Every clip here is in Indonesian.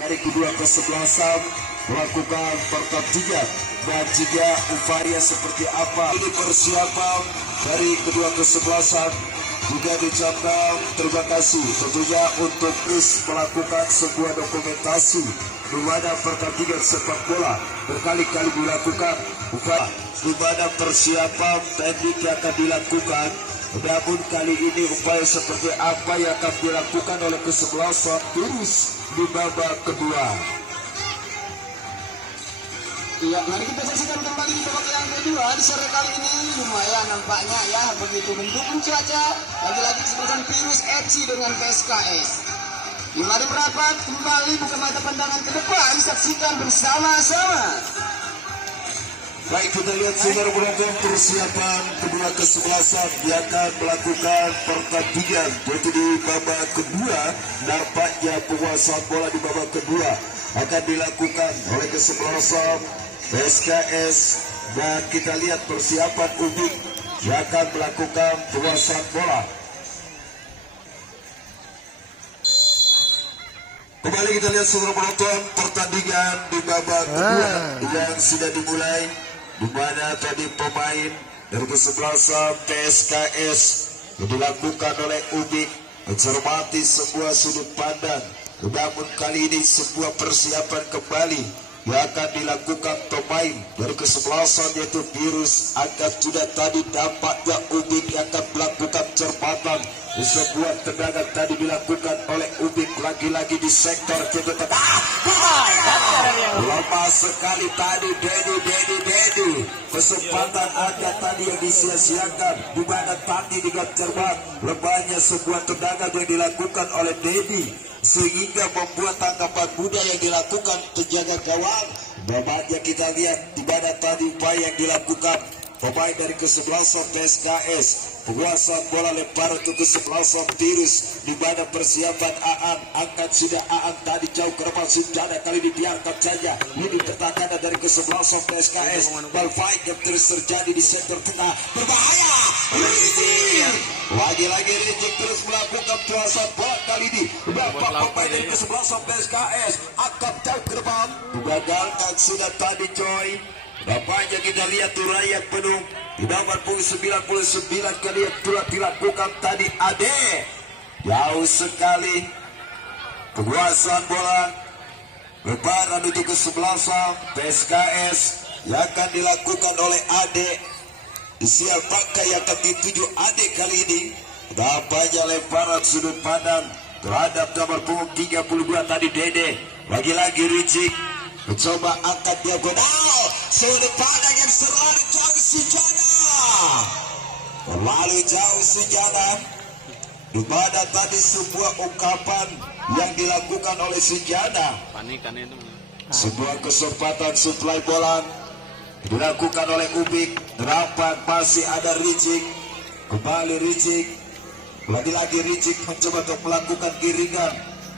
dari kedua kesebelasan melakukan pertandingan dan juga upaya seperti apa ini persiapan dari kedua kesebelasan juga diucapkan terima kasih tentunya untuk terus melakukan sebuah dokumentasi di mana pertandingan sepak bola berkali-kali dilakukan upaya di mana persiapan teknik yang akan dilakukan. Namun kali ini upaya seperti apa yang akan dilakukan oleh kesebelasan terus di babak kedua. Iya, mari kita saksikan kembali di babak yang kedua di sore kali ini. Lumayan nampaknya ya, begitu mendukung cuaca. Lagi-lagi kesebelasan Virus FC dengan PSKS. Mari merapat kembali buka mata pandangan ke depan, saksikan bersama-sama. Baik, kita lihat saudara penonton persiapan kedua kesebelasan yang akan melakukan pertandingan yaitu di babak kedua. Nampaknya penguasaan bola di babak kedua akan dilakukan oleh kesebelasan PSKS dan kita lihat persiapan Ubik yang akan melakukan penguasaan bola. Kembali kita lihat saudara penonton pertandingan di babak kedua yang sudah dimulai, di mana tadi pemain dari kesebelasan PSKS yang dilakukan oleh Ubik mencermati sebuah sudut pandang. Namun kali ini sebuah persiapan kembali yang akan dilakukan pemain dari kesebelasan yaitu Virus agar sudah tadi dampaknya Ubik yang akan melakukan cermatan. Sebuah tendangan tadi dilakukan oleh Ubik lagi-lagi di sektor kiri tengah. Lama sekali tadi Dedi. Kesempatan ada tadi yang disia-siakan di mana tadi dengan cermat lebahnya sebuah tendangan yang dilakukan oleh Dedi sehingga membuat tangkapan muda yang dilakukan penjaga gawang. Babaknya kita lihat di mana tadi upaya yang dilakukan pemain dari kesebelasan PSKS. Penguasaan bola lemparan untuk kesebelasan Virus di mana persiapan Aan angkat sudah Aan tadi jauh ke depan Sujana kali dibiarkan saja. Ini pertahanan dari kesebelasan PSKS. Ball fight yang terus terjadi di sektor tengah berbahaya. Lagi-lagi Rizik terus melakukan penguasaan bola kali ini. Bapak pemain dari kesebelasan PSKS angkat jauh ke depan. Gagalkan sudah tadi Joy. Nampaknya kita lihat Turaya penuh di nomor 99 kali yang telah dilakukan tadi Ade. Jauh sekali penguasaan bola lebaran untuk kesebelasan PSKS yang akan dilakukan oleh Ade. Siapakah yang akan dituju Ade kali ini? Nampaknya lemparan sudut pandang terhadap nomor punggung 32 tadi Dede. Lagi-lagi Rizik mencoba angkat diagonal. Sudut pandang yang selalu jauh Sujana. Terlalu jauh Sujana. Di mana tadi sebuah ungkapan yang dilakukan oleh Sujana. Sebuah kesempatan suplai bola dilakukan oleh Ubik. Nampak masih ada Rizik. Kembali Rizik. Lagi-lagi Rizik mencoba untuk melakukan giringan.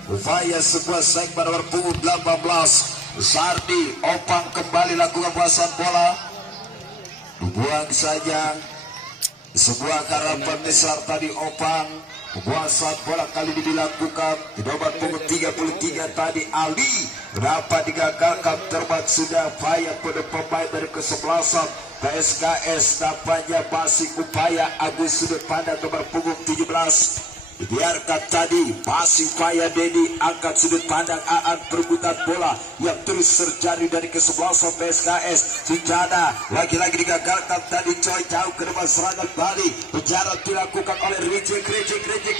Upaya sebuah segmen nomor punggung 18. Sardi Opang kembali lakukan penguasaan bola. Dibuang saja. Sebuah harapan besar tadi Opang. Penguasaan bola kali ini dilakukan di nomor punggung 33 tadi Ali. Dapat digagalkan terbat sudah upaya pada pemain dari kesebelasan PSKS. Nampaknya masih upaya Agus sudut pandang nomor punggung 17. Dibiarkan tadi masih upaya Dedi angkat sudut pandang Aan perebutan bola yang terus terjadi dari kesebelasan PSKS. Sujana lagi-lagi digagalkan tadi Coy jauh ke depan serangan Bali. Penjara dilakukan oleh Rizik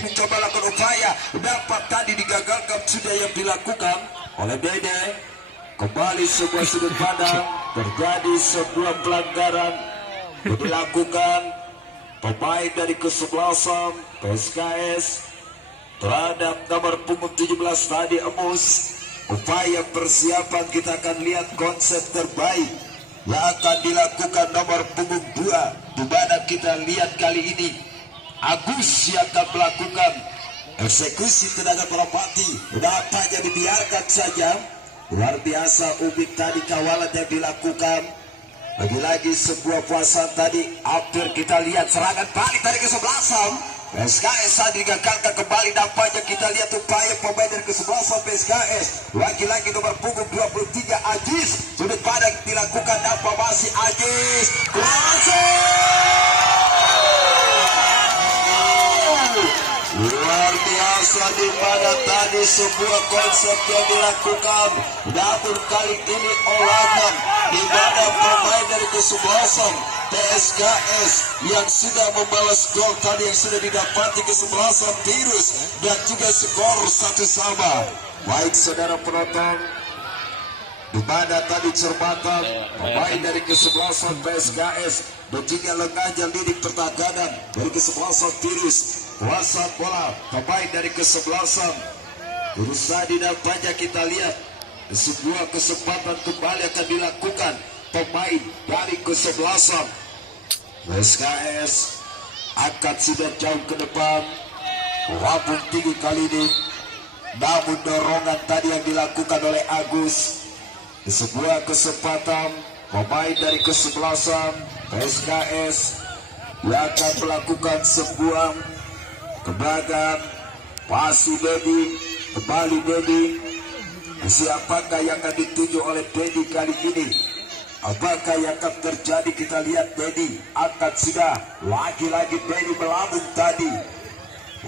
mencoba lakukan upaya dapat tadi digagalkan sudah yang dilakukan oleh Dede. Kembali sebuah sudut pandang terjadi sebuah pelanggaran yang dilakukan pemain dari kesebelasan PSKS terhadap nomor punggung 17 tadi Emus. Upaya persiapan kita akan lihat konsep terbaik yang akan dilakukan nomor punggung 2 di mana kita lihat kali ini Agus yang akan melakukan eksekusi tendangan merpati. Nampaknya dibiarkan saja. Luar biasa Ubik tadi kawalan yang dilakukan. Lagi-lagi sebuah puasan tadi hampir kita lihat serangan balik dari kesebelasan PSKS saat digagalkan kembali, nampaknya kita lihat upaya pemain dari kesebelasan PSKS. Lagi-lagi nomor punggung 23 Ajis, sudut pandang dilakukan, nampak masih Ajis. Luar biasa di mana tadi sebuah konsep yang dilakukan, namun kali ini olahan di mana pemain dari kesebelasan PSKS yang sudah membalas gol tadi yang sudah didapati kesebelasan Virus dan juga skor 1-1. Baik saudara penonton, di mana tadi cermatan pemain dari kesebelasan PSKS dan juga lengahnya lidik pertahanan dari kesebelasan Virus. Kuasa bola pemain dari kesebelasan Virus tadi nampaknya kita lihat sebuah kesempatan kembali akan dilakukan pemain dari kesebelasan PSKS. Angkat sudah jauh ke depan, lambung tinggi kali ini, namun dorongan tadi yang dilakukan oleh Agus. Sebuah kesempatan pemain dari kesebelasan PSKS yang akan melakukan sebuah kebagan. Pasti Dedi, kembali Dedi. Siapakah yang akan dituju oleh Dedi kali ini? Apakah yang akan terjadi? Kita lihat Dedi angkat sudah, lagi-lagi Dedi melambung tadi,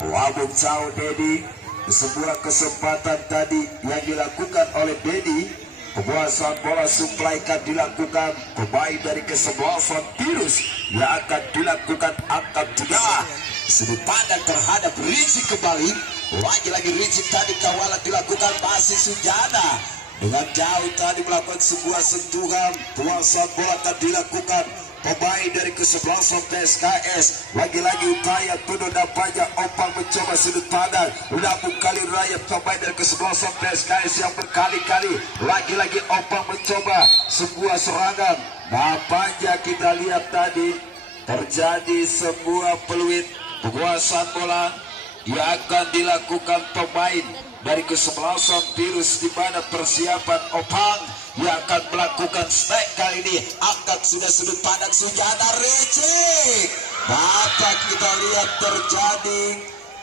melambung jauh Dedi. Sebuah kesempatan tadi yang dilakukan oleh Dedi, penguasaan bola supply akan dilakukan pemain dari kesebelasan Virus yang akan dilakukan angkat juga. Sudut pandang terhadap Rizik kembali, lagi-lagi Rizik tadi kawalan dilakukan masih Sujana. Dengan jauh tadi melakukan sebuah sentuhan, penguasaan bola akan dilakukan pemain dari kesebelasan PSKS. Lagi-lagi upaya penuh nampaknya Opang mencoba sudut pandang, namun kali raya pemain dari kesebelasan PSKS yang berkali-kali. Lagi-lagi Opang mencoba sebuah serangan, nampaknya kita lihat tadi terjadi sebuah peluit. Penguasaan bola yang akan dilakukan pemain dari kesebelasan Virus, di mana persiapan Opang yang akan melakukan snack kali ini. Angkat sudah sudut pandang Sujana, Rizik. Dapat kita lihat terjadi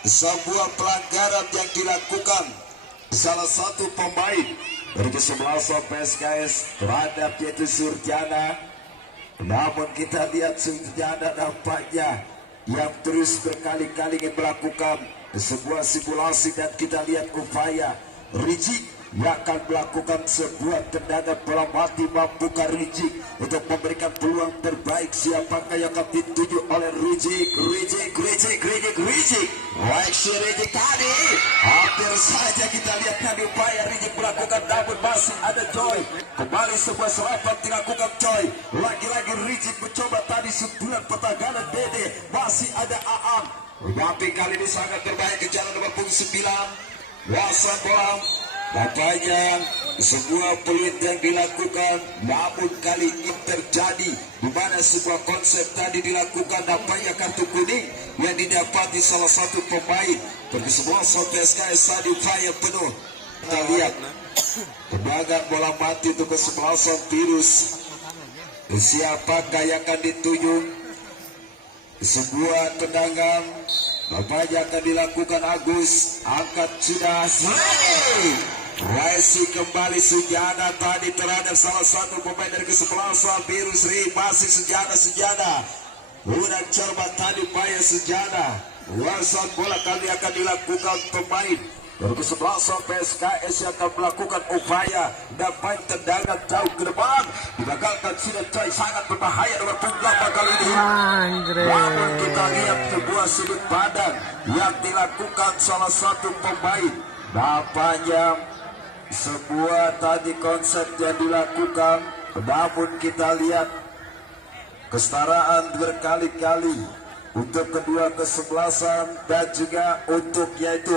sebuah pelanggaran yang dilakukan salah satu pemain dari kesebelasan PSKS terhadap yaitu Surjana. Namun kita lihat Surjana nampaknya yang terus berkali-kali melakukan sebuah simulasi, dan kita lihat upaya Rizik yang akan melakukan sebuah tendangan bola mati. Mampukah Rizik untuk memberikan peluang terbaik? Siapakah yang akan dituju oleh Rizik? Reaksi Rizik tadi hampir saja kita lihat tadi upaya Rizik melakukan, namun masih ada Joy. Kembali sebuah serangan dilakukan Joy. Lagi-lagi Rizik mencoba tadi sundulan pertahanan Dede. Masih ada Aam. Tapi kali ini sangat berbahaya ke jalan nomor punggung 9. Kuasa bola. Nampaknya sebuah peluit yang dilakukan, namun kali ini terjadi di mana sebuah konsep tadi dilakukan. Nampaknya kartu kuning yang didapati salah satu pemain berkesebelasan PSKS tadi, upaya penuh. Kita lihat tendangan bola mati untuk kesebelasan Virus. Siapakah yang akan dituju? Sebuah tendangan nampaknya akan dilakukan Agus. Angkat sudah Resi kembali Sujana tadi terhadap salah satu pemain dari kesebelasan Virus. Masih Sujana udah cermat tadi upaya Sujana. Luasan bola kali akan dilakukan pemain dari kesebelasan PSKS yang akan melakukan upaya dapat tendangan jauh ke depan. Digagalkan sudah Coy, sangat berbahaya nomor punggung 8 kali ini. Namun kita lihat sebuah sudut pandang yang dilakukan salah satu pemain. Nampaknya sebuah tadi konsep yang dilakukan, namun kita lihat kesetaraan berkali-kali untuk kedua kesebelasan dan juga untuk yaitu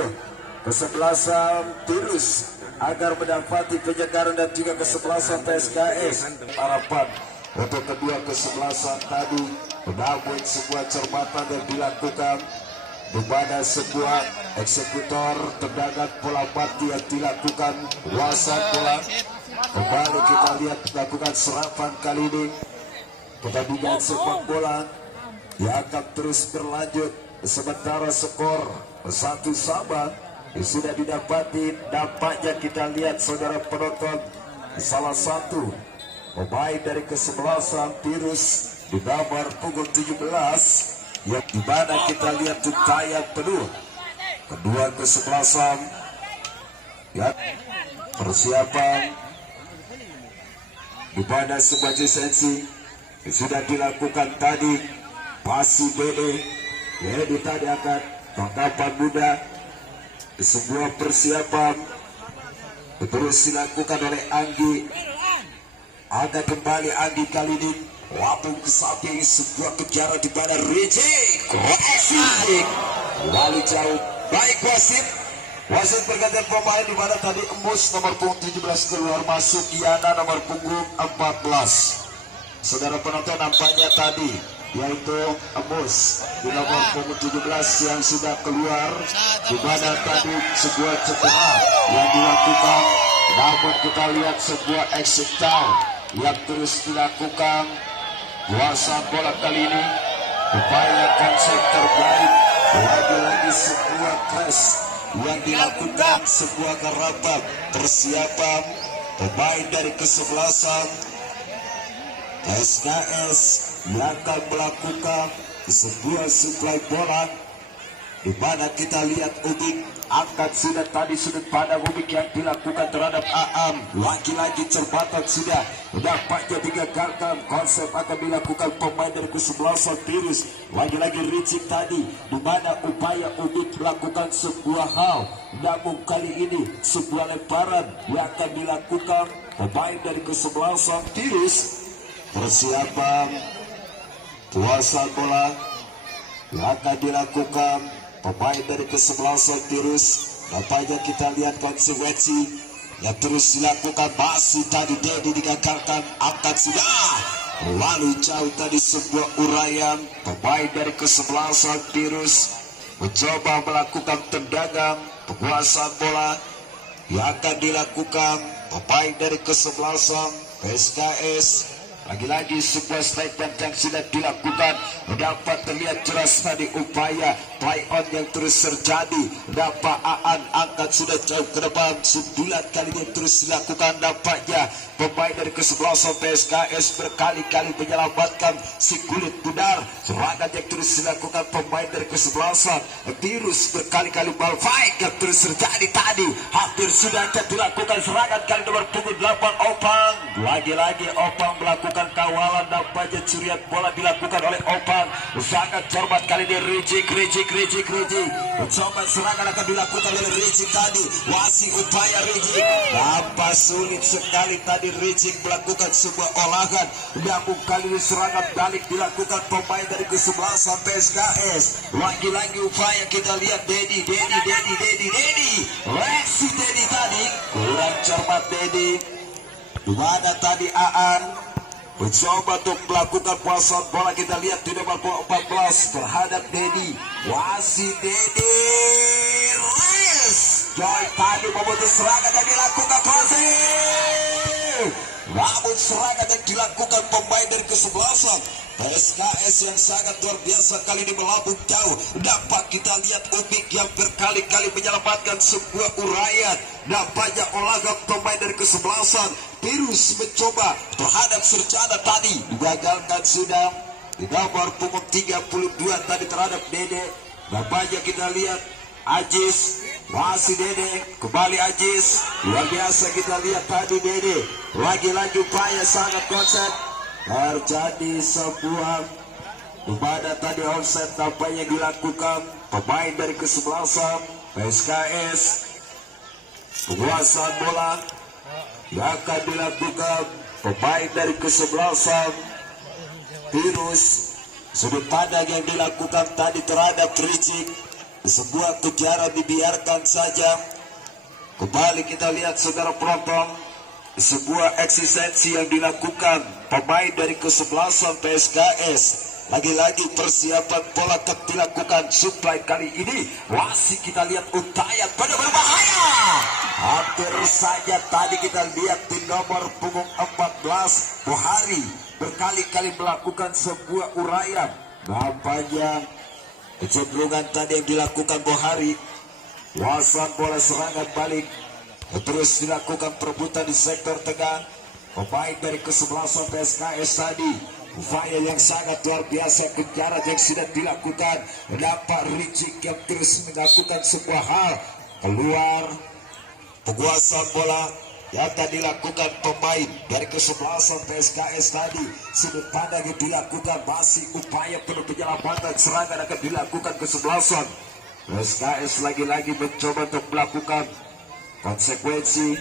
kesebelasan Virus agar mendapati penyegaran, dan juga kesebelasan PSKS. Harapan untuk kedua kesebelasan tadi, namun sebuah cermatan yang dilakukan di mana sebuah eksekutor tendangan bola mati yang dilakukan. Kuasa bola kembali kita lihat melakukan serapan kali ini. Pertandingan sepak bola yang akan terus berlanjut sementara skor 1-1 sudah didapati. Nampaknya kita lihat saudara penonton, salah satu pemain dari kesebelasan Tirus di nomor punggung 17 yang dimana kita lihat tayang penuh kedua kesebelasan ya, persiapan di mana sebuah sensi sudah dilakukan tadi. Masih Dede tadi akan tangkapan muda. Sebuah persiapan terus dilakukan oleh Anggi. Ada kembali Anggi kali ini langsung ke samping, sebuah kejaran di mana Rijik Wasit lalu jauh. Baik wasit pergantian pemain di mana tadi Embus nomor punggung 17 keluar, masuk Yana nomor punggung 14. Saudara penonton, nampaknya tadi yaitu Embus di nomor punggung 17 yang sudah keluar, di mana tadi sebuah cedera yang dilakukan. Namun kita lihat sebuah exit down yang terus dilakukan. Kuasa bola kali ini upaya konsep terbaik, lagi-lagi sebuah crash yang dilakukan, sebuah garapan persiapan pemain dari kesebelasan SKS yang akan melakukan sebuah suplai bola, di mana kita lihat Ubik angkat sudah tadi sudut pandang Ubik yang dilakukan terhadap Aam, lagi-lagi terbatas sudah dapatnya digagalkan. Konsep akan dilakukan pemain dari kesebelasan Tirus, lagi-lagi Ricik tadi, di mana upaya Ubik melakukan sebuah hal, namun kali ini sebuah lemparan yang akan dilakukan pemain dari kesebelasan Tirus. Persiapan kuasa bola yang akan dilakukan pemain dari kesebelasan Tirus. Nampaknya kita lihat konsekuensi yang terus dilakukan. Masih tadi Dedi digagalkan, angkat sudah lalu jauh tadi sebuah uraian. Pemain dari kesebelasan Tirus mencoba melakukan tendangan penguasaan bola yang akan dilakukan pemain dari kesebelasan SKS. Lagi-lagi sebuah statement yang sudah dilakukan, dapat terlihat jelas tadi upaya play on yang terus terjadi. Dapat Aan angkat sudah jauh ke depan, sundulan kali ini terus dilakukan. Nampaknya pemain dari kesebelasan PSKS berkali-kali menyelamatkan si kulit pudar. Serangan yang terus dilakukan pemain dari kesebelasan Tirus, berkali-kali ball fight yang terus terjadi tadi. Hampir sudah dilakukan serangan kali nomor punggung 8 Opang. Lagi-lagi Opang melakukan kawalan, nampaknya curian bola dilakukan oleh Opang. Sangat cermat kali ini Rijik. Mencoba serangan akan dilakukan oleh Rijik tadi. Masih upaya Rijik, nampak sulit sekali tadi Rijik melakukan sebuah olahan. Namun kali ini serangan balik dilakukan pemain dari kesebelasan PSKS. Lagi-lagi upaya kita lihat Dedi. Reaksi Dedi tadi kurang cermat Dedi. Di mana tadi Aan mencoba untuk melakukan puasan bola. Kita lihat di nomor 14 terhadap Dedi. Wasit Dedi Joy tadi memutus serangan yang dilakukan wasit. Namun serangan yang dilakukan pemain dari kesebelasan PSKS yang sangat luar biasa kali ini melambung jauh. Dapat kita lihat Ubik yang berkali-kali menyelamatkan sebuah uraian. Nampaknya olahraga pemain dari kesebelasan Tirus mencoba terhadap Serjana tadi, digagalkan sudah di nomor punggung 32 tadi terhadap Dede. Nampaknya kita lihat Ajis, masih Dede, kembali Ajis. Luar biasa kita lihat tadi Dede, lagi-lagi upaya sangat konsep. Terjadi sebuah ibadah tadi offset tampaknya dilakukan pemain dari kesebelasan PSKS. Penguasaan bola yang akan dilakukan pemain dari kesebelasan Tirus. Sudut pandang yang dilakukan tadi terhadap Rijik, sebuah kejaran dibiarkan saja. Kembali kita lihat saudara penonton, sebuah eksistensi yang dilakukan pemain dari kesebelasan PSKS. Lagi-lagi persiapan bola akan dilakukan. Supply kali ini masih kita lihat Utayan pada berbahaya. Hampir saja tadi kita lihat di nomor punggung 14 Buhari berkali-kali melakukan sebuah uraian. Nampaknya kecenderungan tadi yang dilakukan Bohari. Kuasaan bola serangan balik terus dilakukan perebutan di sektor tengah. Pemain dari kesebelasan PSKS tadi, upaya yang sangat luar biasa, kejaran yang sudah dilakukan. Dapat Rijik yang terus melakukan sebuah hal keluar. Penguasaan bola yang tadi dilakukan pemain dari kesebelasan PSKS tadi, sudut pandang yang dilakukan, masih upaya penuh penyelamatan serangan akan dilakukan kesebelasan PSKS lagi-lagi mencoba untuk melakukan konsekuensi.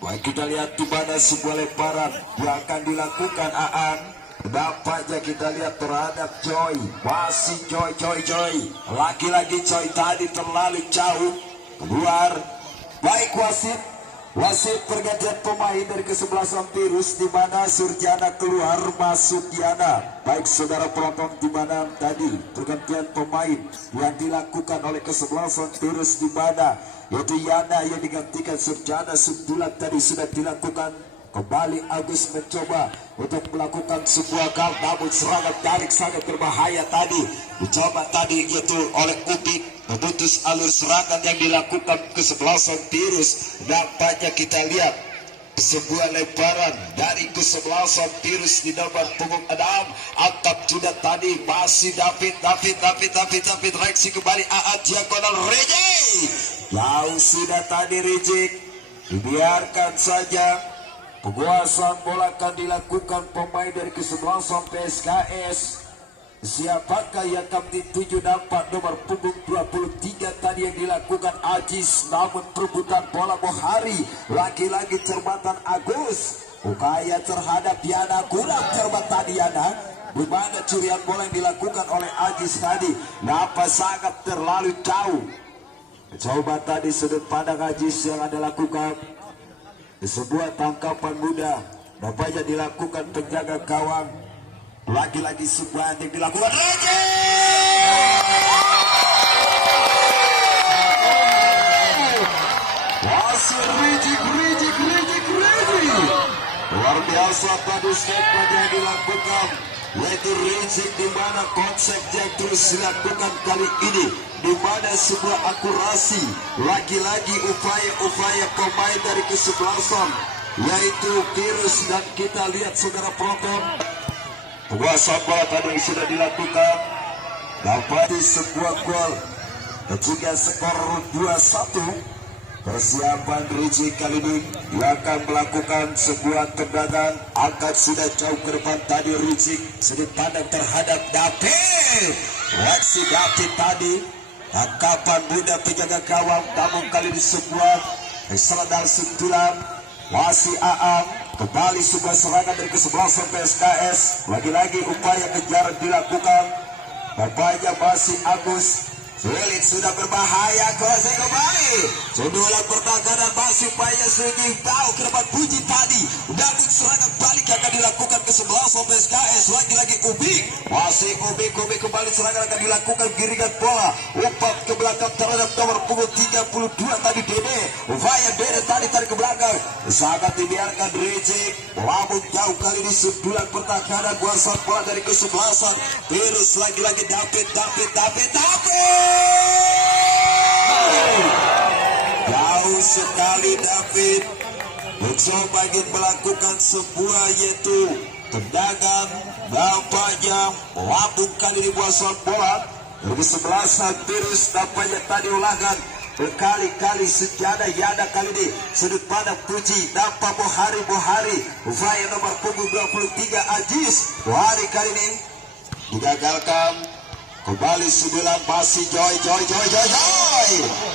Baik, kita lihat di mana sebuah lemparan yang akan dilakukan Aan. Dampaknya kita lihat terhadap Joy. Masih Joy. Lagi-lagi Joy tadi terlalu jauh keluar. Baik, wasit pergantian pemain dari kesebelasan Virus, di mana Surjana keluar masuk Diana. Baik saudara penonton, di mana tadi pergantian pemain yang dilakukan oleh kesebelasan Virus, di mana yaitu Yana yang digantikan Surjana. Sundulan tadi sudah dilakukan. Kembali Agus mencoba untuk melakukan sebuah gol, namun serangan balik sangat berbahaya tadi. Dicoba tadi yaitu oleh Upik memutus alur serangan yang dilakukan kesebelasan Virus. Nampaknya kita lihat sebuah lemparan dari kesebelasan Virus di nomor punggung 6. Atap sudah tadi, masih David reaksi kembali Aat diagonal Rijik. Jauh sudah tadi Rijik, dibiarkan saja. Penguasaan bola akan dilakukan pemain dari kesebelasan PSKS. Siapakah yang akan dituju? Nampak nomor punggung 23 tadi yang dilakukan Ajis, namun perebutan bola Bohari. Lagi-lagi cermatan Agus. Upaya terhadap Yana, kurang cermat tadi Yana. Di mana curian bola yang dilakukan oleh Ajis tadi, nampak sangat terlalu jauh. Coba tadi sudut pandang Ajis yang ada lakukan. Sebuah tangkapan muda nampaknya dilakukan penjaga gawang. Lagi-lagi sebuah yang dilakukan Rijik. Luar biasa tadi statement yang dilakukan, yaitu Rijik, di mana konsep yang terus dilakukan kali ini, di mana sebuah akurasi, lagi-lagi upaya pemain dari kesebelasan yaitu Virus. Dan kita lihat saudara penonton, penguasaan bola tadi sudah dilakukan, dapat sebuah gol dan juga skor 2-1. Persiapan Rijik kali ini yang akan melakukan sebuah tendangan, akan sudah jauh ke depan tadi Rijik, sudut pandang terhadap David. Reaksi David tadi, tangkapan muda penjaga gawang, namun kali ini sebuah serangan sundulan. Masih Aam, kembali sebuah serangan dari kesebelasan PSKS. Lagi-lagi upaya kejaran dilakukan, bapaknya masih Agus. Sulit sudah berbahaya, kuasai kembali. Sundulan pertahanan masih upaya sedikit tahu ke depan Puji tadi. Dapat serangan balik yang akan dilakukan kesebelasan PSKS. Lagi-lagi Ubik, masih Ubik kembali serangan akan dilakukan, giringan bola umpat ke belakang terhadap nomor punggung 32 tadi Dede. Upaya Dede tadi tarik ke belakang, sangat dibiarkan Rijik. Namun jauh kali ini sundulan pertahanan, kuasaan bola dari kesebelasan Virus. Lagi-lagi David. Jauh sekali David mencoba ingin melakukan sebuah yaitu tendangan, nampaknya melambung kali ini kuasaan bola dari kesebelasan Virus. Nampaknya tadi ulangan berkali-kali Sejana Yana kali ini sudut pandang Puji, nampak Bohari upaya nomor punggung 23 Ajis. Bohari kali ini digagalkan. Kembali sundulan masih Joy.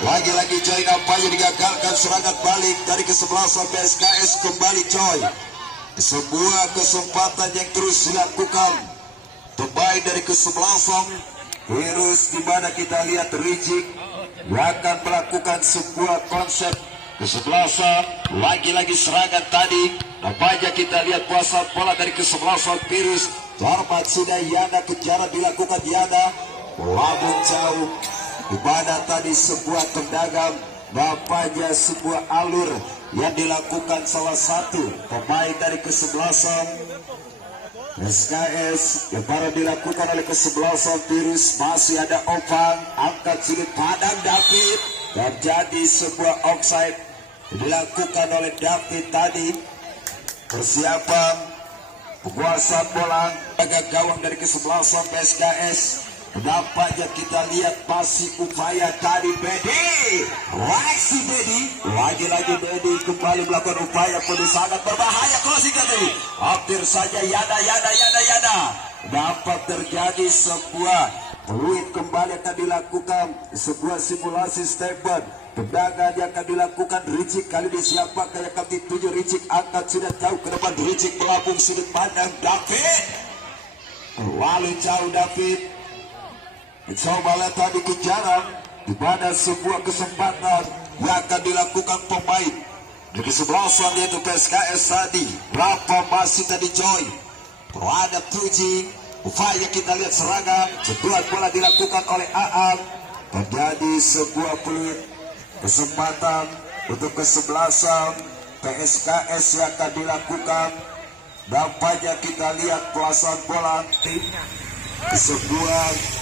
Lagi-lagi Joy, nampaknya digagalkan serangan balik dari kesebelasan PSKS. Kembali Joy. Sebuah kesempatan yang terus dilakukan pemain dari kesebelasan Virus, di mana kita lihat Rijik akan melakukan sebuah konsep kesebelasan. Lagi-lagi serangan tadi, nampaknya kita lihat kuasa bola dari kesebelasan Virus. Hormat sudah Yana, kejaran dilakukan Yana, melambung jauh. Di mana tadi sebuah tendangan, nampaknya sebuah alur yang dilakukan salah satu pemain dari kesebelasan SKS yang baru dilakukan oleh kesebelasan Virus. Masih ada Opang, angkat sudut pandang David, dan jadi sebuah offside dilakukan oleh David tadi. Persiapan penguasaan bola jaga gawang dari kesebelasan PSKS. Nampaknya kita lihat masih upaya tadi Dedi, reaksi Dedi, lagi-lagi Dedi kembali melakukan upaya penuh sangat berbahaya. Closing tadi, hampir saja Yana. Dapat terjadi sebuah peluit kembali akan dilakukan, sebuah simulasi statement. Tendangan yang akan dilakukan Ricik kali ini siapakah yang akan dituju? Ricik angkat sudah jauh ke depan, Ricik melambung sudut pandang David, lalu jauh David. Coba lihat tadi kejaran di mana sebuah kesempatan yang akan dilakukan pemain di kesebelasan yaitu PSKS tadi. Berapa masih tadi Joy terhadap Tuji. Upaya kita lihat serangan, sebuah bola dilakukan oleh Aan. Terjadi sebuah peluit kesempatan untuk kesebelasan PSKS yang akan dilakukan. Nampaknya kita lihat pelasan bola sebuah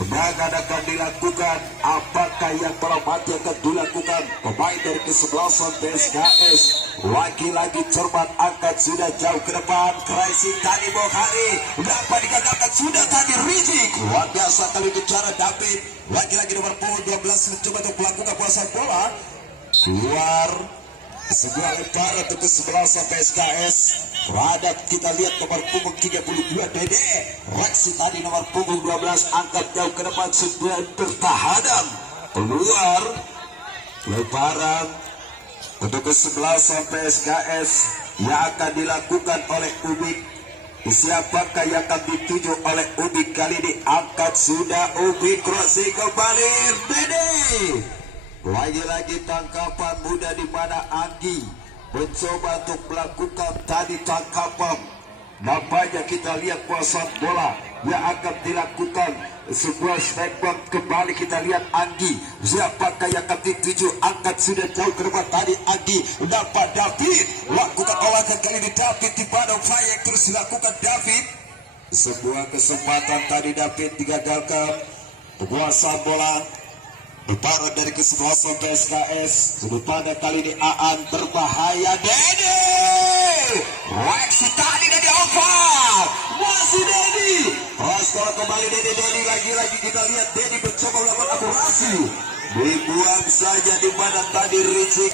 tendangan akan dilakukan. Apakah yang terlambat akan dilakukan pemain dari kesebelasan PSKS? Lagi-lagi cermat, angkat sudah jauh ke depan. Crazy tadi Bokhari dapat digagalkan sudah tadi Rizik. Luar biasa kali bicara David. Lagi-lagi nomor punggung 12 mencoba untuk melakukan kuasa bola keluar. Sebuah lemparan untuk kesebelasan PSKS terhadap kita lihat nomor punggung 32 Dede. Reaksi tadi nomor punggung 12 angkat jauh ke depan, sebuah pertahanan keluar. Lemparan untuk kesebelasan PSKS yang akan dilakukan oleh Ubik. Siapakah yang akan dituju oleh Ubik kali ini? Angkat sudah Ubik, crossing kembali Dede. Lagi-lagi tangkapan muda di mana Anggi mencoba untuk melakukan tadi tangkapan. Nampaknya kita lihat kuasa bola yang akan dilakukan sebuah statement kembali. Kita lihat Anggi, siapakah yang akan dituju? Angkat sudah jauh ke depan tadi Anggi, dapat David lakukan olahraga kali ini. David di pada upaya yang terus dilakukan David. Sebuah kesempatan tadi David digagalkan. Penguasaan bola Depan dari kesebelasan PSKS. Sudut pandang kali ini Aan berbahaya. Dedi, reaksi tadi dari Ovar, masih Dedi. Sekolah kembali Dedi lagi-lagi kita lihat Dedi mencoba melakukan akurasi. Dibuang saja di mana tadi Rizik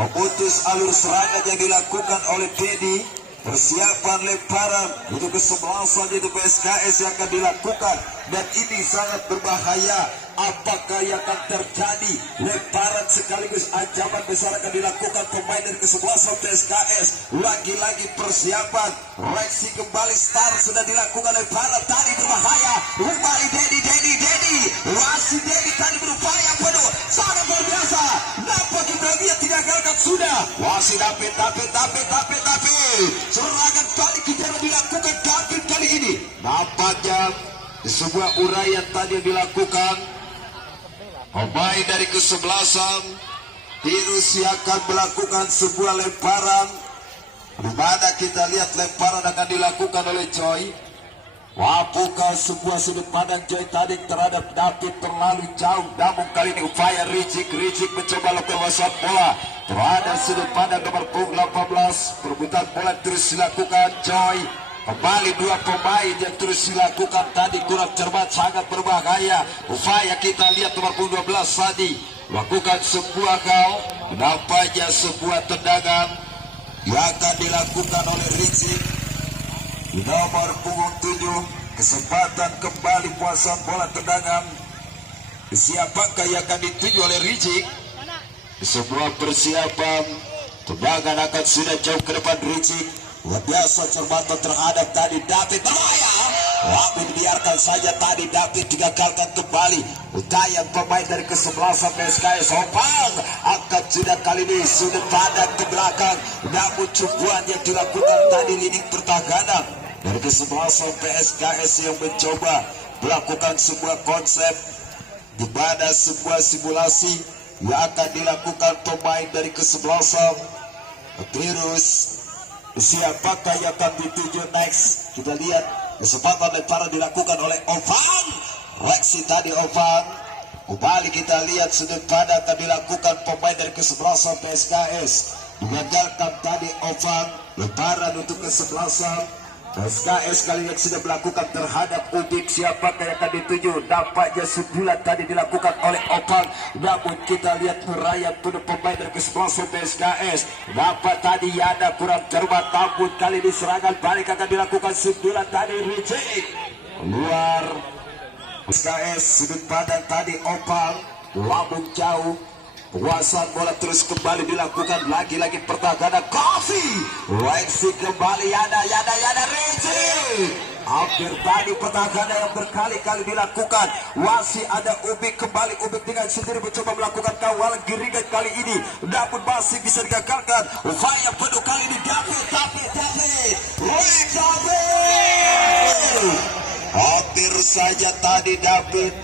memutus alur serangan yang dilakukan oleh Dedi. Persiapan lemparan untuk kesebelasan itu PSKS yang akan dilakukan, dan ini sangat berbahaya. Apakah yang akan terjadi? Lemparan sekaligus ancaman besar akan dilakukan pemain dari kesebelasan PSKS. Lagi-lagi persiapan, reaksi kembali start sudah dilakukan. Lemparan tadi berbahaya. Kembali Dedi, masih Dedi tadi berupaya penuh, sangat luar biasa. Nampak kita lihat digagalkan sudah. Masih David. Serangan kali kita dilakukan David kali ini. Nampaknya sebuah uraian tadi yang dilakukan pemain dari kesebelasan Virus yang akan melakukan sebuah lemparan, di mana kita lihat lemparan akan dilakukan oleh Joy. Bukan sebuah sudut pandang Joy tadi terhadap David terlalu jauh. Namun kali ini upaya Rizik mencoba lakukan wasat bola terhadap sudut pandang nomor punggung 18. Perebutan bola terus dilakukan Joy. Kembali dua pemain yang terus dilakukan tadi kurang cermat, sangat berbahaya. Upaya kita lihat nomor punggung 12 tadi lakukan sebuah gol. Nampaknya sebuah tendangan yang akan dilakukan oleh Rizik. Nomor punggung 7, kesempatan kembali puasa bola tendangan. Siapakah yang akan dituju oleh Rizik? Sebuah persiapan tendangan akan sudah jauh ke depan Rizik. Luar biasa cermatan terhadap tadi David, berbahaya. Tapi dibiarkan saja tadi David digagalkan kembali. Upaya pemain dari kesebelasan PSKS Opang angkat sudah kali ini sudut pandang ke belakang. Namun cubuan yang dilakukan tadi lini pertahanan dari kesebelasan PSKS yang mencoba melakukan sebuah konsep di mana sebuah simulasi yang akan dilakukan pemain dari kesebelasan Virus. siapakah yang akan dituju next? Kita lihat kesempatan lemparan dilakukan oleh Ovan. Reaksi tadi Ovan. Kembali kita lihat sudut pandang akan dilakukan pemain dari kesebelasan PSKS. Digagalkan tadi Ovan. Lemparan untuk kesebelasan PSKS kali ini sudah melakukan terhadap Ubik. Siapakah yang akan dituju? Nampaknya sundulan tadi dilakukan oleh Ovan. Namun kita lihat merayap untuk pemain dari kesebelasan PSKS. Nampak tadi Yana kurang cermat. Namun kali ini serangan balik akan dilakukan sundulan tadi reject. Luar PSKS sudut pandang tadi Ovan. Lambung jauh. Penguasaan bola terus kembali dilakukan, lagi-lagi pertahanan Kofi. Reaksi kembali Yana Rezi. Hampir tadi pertahanan yang berkali-kali dilakukan. Masih ada Ubik, kembali Ubik dengan sendiri mencoba melakukan kawalan giringan kali ini, namun masih bisa digagalkan. Upaya penuh kali ini David. Hampir saja tadi David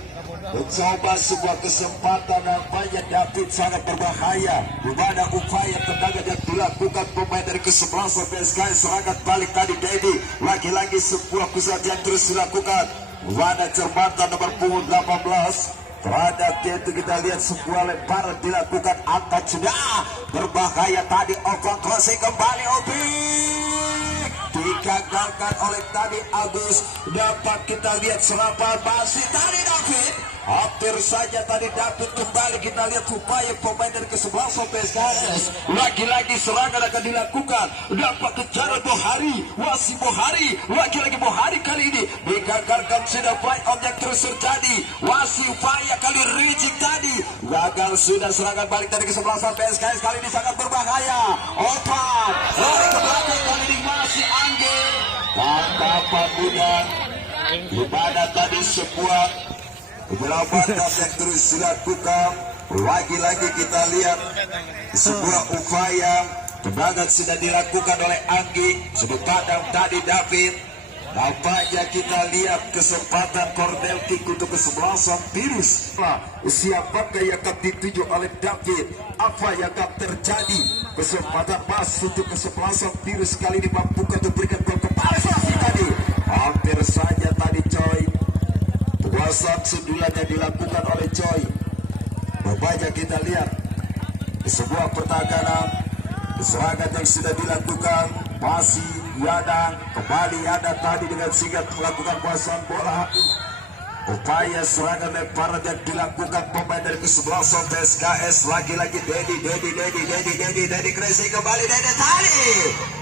mencoba sebuah kesempatan. Nampaknya David sangat berbahaya. Di mana upaya tendangan yang dilakukan pemain dari kesebelasan PSKS. Serangan balik tadi Dedi. Lagi-lagi sebuah kesalahan yang terus dilakukan. Mana cermatan nomor punggung 18 terhadap dia itu. Kita lihat sebuah lemparan dilakukan. Angkat sudah berbahaya tadi. Ovan crossing kembali Obik. Digagalkan oleh tadi Agus. Dapat kita lihat serangan masih tadi David. Hampir saja tadi David kembali. Kita lihat upaya pemain dari kesebelasan PSKS. Lagi-lagi serangan akan dilakukan. Dapat kejaran Bohari. Masih Bohari. Lagi-lagi Bohari kali ini digagalkan. Sudah play on yang terus terjadi. Masih upaya kali reject tadi. Gagal sudah serangan balik dari kesebelasan PSKS. Kali ini sangat berbahaya. Opan. Lari ke belakang kali ini masih Angge. Tangkapan muda. Di mana tadi sebuah penyelamatan yang terus dilakukan. Lagi-lagi kita lihat sebuah upaya tendangan sudah dilakukan oleh Anggi. Sudut pandang tadi David. Nampaknya kita lihat kesempatan Cordel kick untuk kesebelasan Virus. Siapakah yang akan dituju oleh David? Apa yang akan terjadi? Kesempatan pas untuk kesebelasan Virus kali ini mampu untuk berikan gol kembali tadi. Hampir saja tadi Coy. Penguasaan sundulan yang dilakukan oleh Choi. Banyak kita lihat sebuah pertahanan. Serangan yang sudah dilakukan. Masih Yana. Kembali Yana tadi dengan sigap melakukan penguasaan bola. Upaya serangan lemparan yang dilakukan pemain dari kesebelasan PSKS. Lagi-lagi Dedi Crazy kembali Dedi tadi.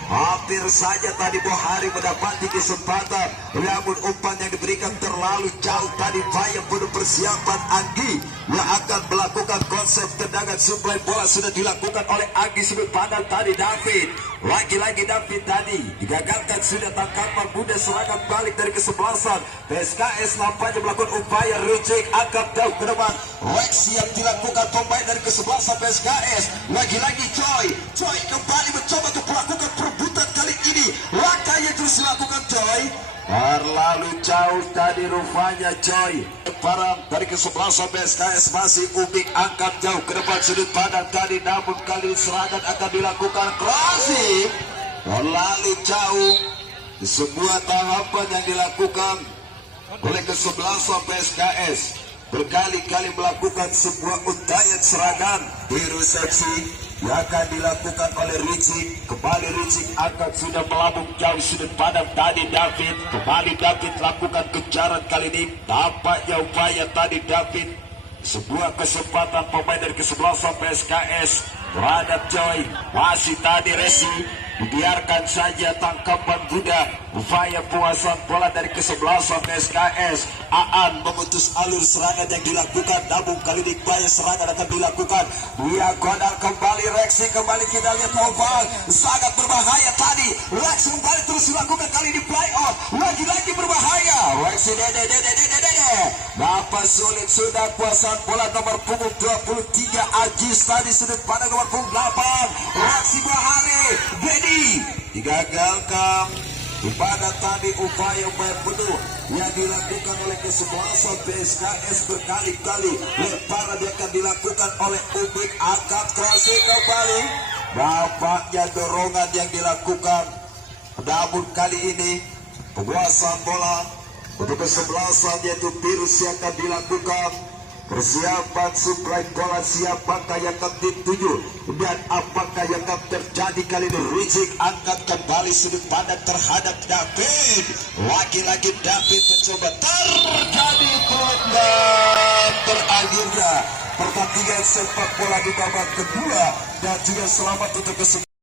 Hampir saja tadi Bohari mendapati kesempatan. Namun umpan yang diberikan terlalu jauh tadi. Upaya penuh persiapan Anggi yang akan melakukan konsep tendangan suplai bola sudah dilakukan oleh Anggi. Sudut pandang tadi David. Lagi-lagi David tadi digagalkan sudah tangkapan muda. Serangan balik dari kesebelasan PSKS. Nampaknya melakukan upaya reject angkat jauh ke depan. Reaksi yang dilakukan pemain dari kesebelasan PSKS. Lagi-lagi Choi kembali mencoba untuk melakukan perebutan kali ini. Langkah yang terus dilakukan Choi. Terlalu jauh tadi rupanya Choi. Lemparan dari kesebelasan PSKS masih Ubik angkat jauh ke depan sudut pandang tadi. Namun kali serangan akan dilakukan crossing. Terlalu jauh. Sebuah tahapan yang dilakukan oleh kesebelasan PSKS. Berkali-kali melakukan sebuah untayan serangan di resepsi yang akan dilakukan oleh Rizky. Kembali Rizky angkat sudah melambung jauh sudut pandang tadi David. Kembali David lakukan kejaran kali ini. Tampaknya upaya tadi David. Sebuah kesempatan pemain dari kesebelasan PSKS terhadap Joy. Masih tadi Resi. Dibiarkan saja tangkapan Buddha. Upaya penguasaan bola dari kesebelasan PSKS. Aan memutus alur serangan yang dilakukan. Namun kali ini upaya serangan akan dilakukan. Dia godal kembali Rexi. Kembali kita lihat Oval. Sangat berbahaya tadi. Rexi kembali terus dilakukan kali ini play off. Lagi-lagi berbahaya. Rexi dede. Bapak sulit sudah kuasaan bola nomor punggung 23 Ajis tadi sudut pada nomor punggung 8. Rexi Bahari. Digagalkan pada tadi upaya penuh yang dilakukan oleh kesebelasan PSKS berkali-kali. Lemparan yang akan dilakukan oleh Ubik angkat crossing kembali. Bapaknya dorongan yang dilakukan Namun kali ini penguasaan bola untuk kesebelasan yaitu Virus yang akan dilakukan. Persiapan suplai bola, siapakah yang akan dituju dan apakah yang akan terjadi kali ini? Rizik angkat kembali sudut pandang terhadap David. Lagi-lagi David mencoba, terjadi poin dan terakhirnya pertandingan sepak bola di babak kedua dan juga selamat untuk kesempatan.